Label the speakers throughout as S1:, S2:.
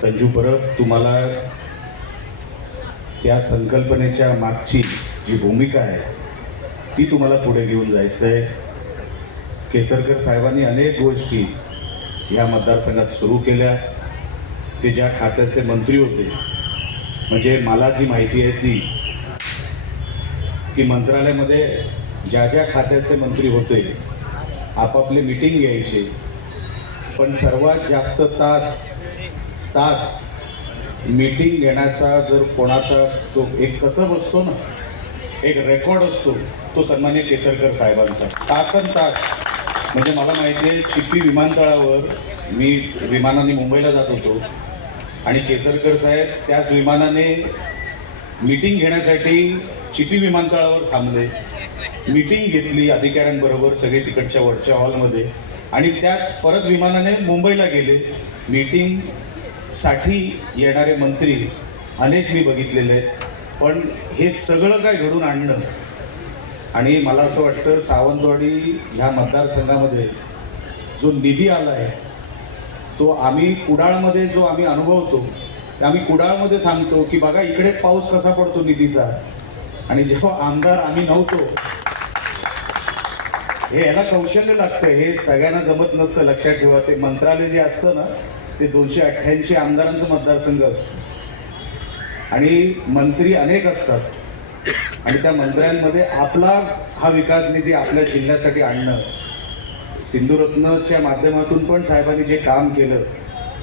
S1: संजू परब तुम्हाला त्या संकल्पनेच्या मागची जी भूमिका आहे ती तुम्हाला पुढे घेऊन जायचं आहे केसरकर साहेबांनी अनेक गोष्टी या मतदारसंघात सुरू केल्या. ते ज्या खात्याचे मंत्री होते म्हणजे मला जी माहिती आहे ती की मंत्रालयामध्ये ज्या ज्या खात्याचे मंत्री होते आपापले मिटिंग घ्यायचे. पण सर्वात जास्त तास तास मीटिंग घेण्याचा जर कोणाचा तो एक कसब असतो ना एक रेकॉर्ड असतो तो सन्मान्य केसरकर साहेबांचा. तासन तास. म्हणजे मला माहिती आहे चिपी विमानतळावर मी विमानाने मुंबईला जात होतो. आणि केसरकर साहेब त्याच विमानाने मीटिंग घेण्यासाठी चिपी विमानतळावर थांबले. मीटिंग घेतली अधिकाऱ्यांबरोबर सगळे तिकडच्या वरच्या हॉलमध्ये आणि त्याच परत विमानाने मुंबईला गेले. मीटिंग साठी येणारे मंत्री अनेक मी बघितलेले आहेत. पण हे सगळं काय घडून आणणं? आणि मला असं वाटतं सावंतवाडी ह्या मतदारसंघामध्ये जो निधी आला आहे तो आम्ही कुडाळमध्ये जो आम्ही अनुभवतो ते आम्ही कुडाळमध्ये सांगतो की बघा इकडे पाऊस कसा पडतो निधीचा? आणि जेव्हा आमदार आम्ही नव्हतो हे याला कौशल्य लागतं हे सगळ्यांना जमत नसतं लक्षात ठेवा. ते मंत्रालय जे असतं ना ते दोनशे अठ्ठ्याऐंशी आमदारांचा मतदारसंघ असतो. आणि मंत्री अनेक असतात. आणि त्या मंत्र्यांमध्ये आपला हा विकास निधी आपल्या जिल्ह्यासाठी आणणं सिंधुरत्नच्या माध्यमातून पण साहेबांनी जे काम केलं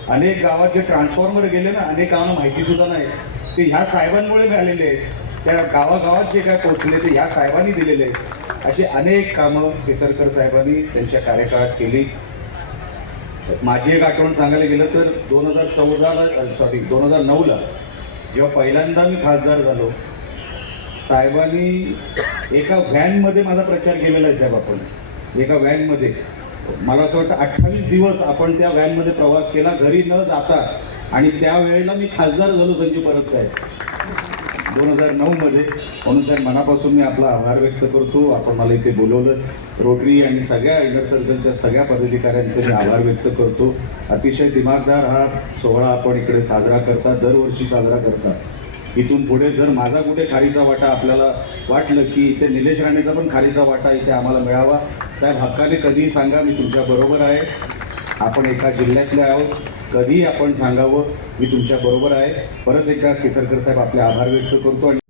S1: अनेक गावात जे ट्रान्सफॉर्मर गेले ना अनेकांना माहिती सुद्धा नाही. ते ह्या साहेबांमुळे मिळालेले आहेत. त्या गावागावात जे काय पोहोचले ते ह्या साहेबांनी दिलेले आहेत. अशी अनेक कामं केसरकर साहेबांनी त्यांच्या कार्यकाळात केली. माझी एक आठवण सांगायला गेलं तर दोन हजार चौदाला सॉरी दोन हजार नऊला जेव्हा पहिल्यांदा मी खासदार झालो साहेबांनी एका व्हॅनमध्ये माझा प्रचार केलेला आहे साहेब आपण. एका व्हॅनमध्ये. मला असं वाटतं अठ्ठावीस दिवस आपण त्या व्हॅनमध्ये प्रवास केला घरी न जाता. आणि त्यावेळेला मी खासदार झालो संजू परब साहेब. दोन हजार नऊमध्ये म्हणून साहेब मनापासून मी आपला आभार व्यक्त करतो. आपण मला इथे बोलवलं. रोटरी आणि सगळ्या इनर सर्कलच्या सगळ्या पदाधिकाऱ्यांचे मी आभार व्यक्त करतो. अतिशय दिमागदार हा सोहळा आपण इकडे साजरा करता दरवर्षी साजरा करता इथून पुढे जर माझा कुठे खारीचा वाटा आपल्याला वाटलं की इथे निलेश राणेचा पण खारीचा वाटा इथे आम्हाला मिळावा साहेब हक्काने कधीही सांगा मी तुमच्या बरोबर आहे. आपण एका जिल्ह्यातले आहोत. कधीही आपण सांगावं मी तुमच्या बरोबर आहे. परत एकदा केसरकर साहेब आपले आभार व्यक्त करतो आणि